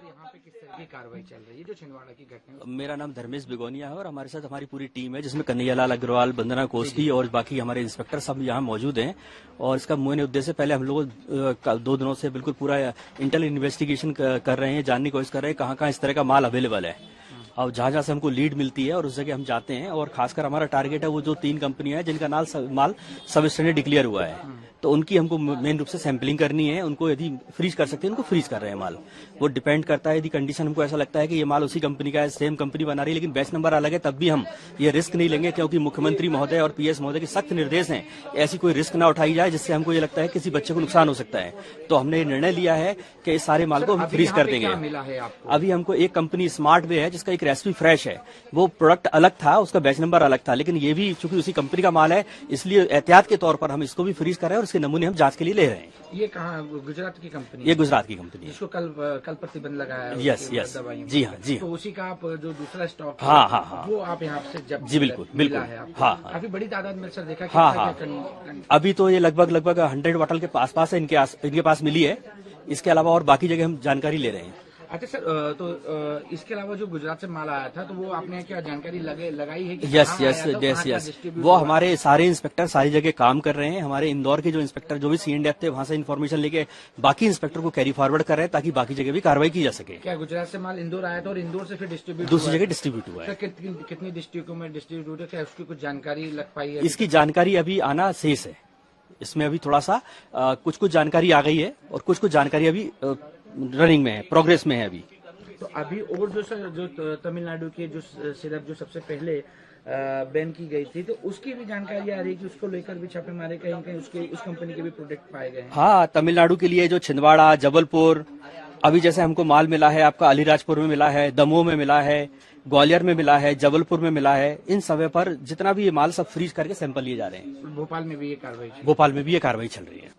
यहाँ पे किस तरह की कार्रवाई चल रही है जो छिंदवाड़ा की घटना? मेरा नाम धर्मेश बिगोनिया है और हमारे साथ हमारी पूरी टीम है जिसमें कन्हैयालाल अग्रवाल, वंदना कोसकी और बाकी हमारे इंस्पेक्टर सब यहाँ मौजूद हैं। और इसका मुख्य उद्देश्य पहले हम लोग 2 दिनों से बिल्कुल पूरा इंटेल इन्वेस्टिगेशन कर रहे हैं, जानने की कोशिश कर रहे हैं कहाँ इस तरह का माल अवेलेबल है और जहां से हमको लीड मिलती है और उस जगह हम जाते हैं। और खासकर हमारा टारगेट है वो जो 3 कंपनियां हैं जिनका माल सब स्टैंडर्ड डिक्लेयर हुआ है, तो उनकी हमको मेन रूप से सैंपलिंग करनी है। उनको यदि फ्रीज कर सकते हैं उनको फ्रीज कर रहे हैं माल। वो डिपेंड करता है यदि कंडीशन हमको ऐसा लगता है कि ये माल उसी कंपनी का है, सेम कंपनी बना रही है लेकिन बैच नंबर अलग है, तब भी हम ये रिस्क नहीं लेंगे क्योंकि मुख्यमंत्री महोदय और पीएस महोदय के सख्त निर्देश हैं ऐसी कोई रिस्क ना उठाई जाए जिससे हमको ये लगता है किसी बच्चे को नुकसान हो सकता है। तो हमने ये निर्णय लिया है कि इस सारे माल को हम फ्रीज कर देंगे। अभी हमको एक कंपनी स्मार्ट वे है जिसका एक रेसिपी फ्रेश है, वो प्रोडक्ट अलग था, उसका बैच नंबर अलग था, लेकिन ये भी चूंकि उसी कंपनी का माल है इसलिए एहतियात के तौर पर हम इसको भी फ्रीज कर रहे हैं और इसके नमूने हम जांच के लिए ले रहे हैं। ये कहाँ, गुजरात की कंपनी? ये गुजरात की कंपनी है जिसको कल प्रतिबंध लगाया है। यस, जी हाँ। तो उसी का आप जो दूसरा स्टॉक हाँ, वो आप यहाँ से जब जी बिल्कुल हाँ, काफी बड़ी तादाद में सर देखा? हाँ। अभी तो ये लगभग 100 बॉटल के आसपास है इनके पास मिली है। इसके अलावा और बाकी जगह हम जानकारी ले रहे हैं। अच्छा सर, तो इसके अलावा जो गुजरात से माल आया था तो वो आपने क्या जानकारी लगाई है कि यस वो हमारे सारे इंस्पेक्टर सारी जगह काम कर रहे हैं। हमारे इंदौर के जो इंस्पेक्टर जो भी CNDF थे वहां से इन्फॉर्मेशन लेके बाकी इंस्पेक्टर को कैरी फॉरवर्ड कर रहे हैं ताकि बाकी जगह भी कार्रवाई की जा सके। क्या गुजरात से माल इंदौर आया था और इंदौर से फिर डिस्ट्रीब्यूट दूसरी जगह डिस्ट्रीब्यूट हुआ है? कितनी डिस्ट्रिक्टों में डिस्ट्रीब्यूट है? क्या उसकी कुछ जानकारी लग पाई है? इसकी जानकारी अभी आना शेष है। इसमें अभी थोड़ा सा कुछ जानकारी आ गई है और कुछ जानकारी अभी रनिंग में है, प्रोग्रेस में है अभी। तो अभी और जो तमिलनाडु के जो सिरप जो सबसे पहले बैन की गई थी तो उसकी भी जानकारी आ रही है कि उसको लेकर भी छापे मारे कहीं उस कंपनी के भी प्रोडक्ट पाए गए हैं। हाँ, तमिलनाडु के लिए जो छिंदवाड़ा, जबलपुर, अभी जैसे हमको माल मिला है आपका अलीराजपुर में मिला है, दमोह में मिला है, ग्वालियर में मिला है, जबलपुर में मिला है। इन समय पर जितना भी ये माल सब फ्रीज करके सैंपल लिए जा रहे हैं। भोपाल में भी ये कार्रवाई चल रही है।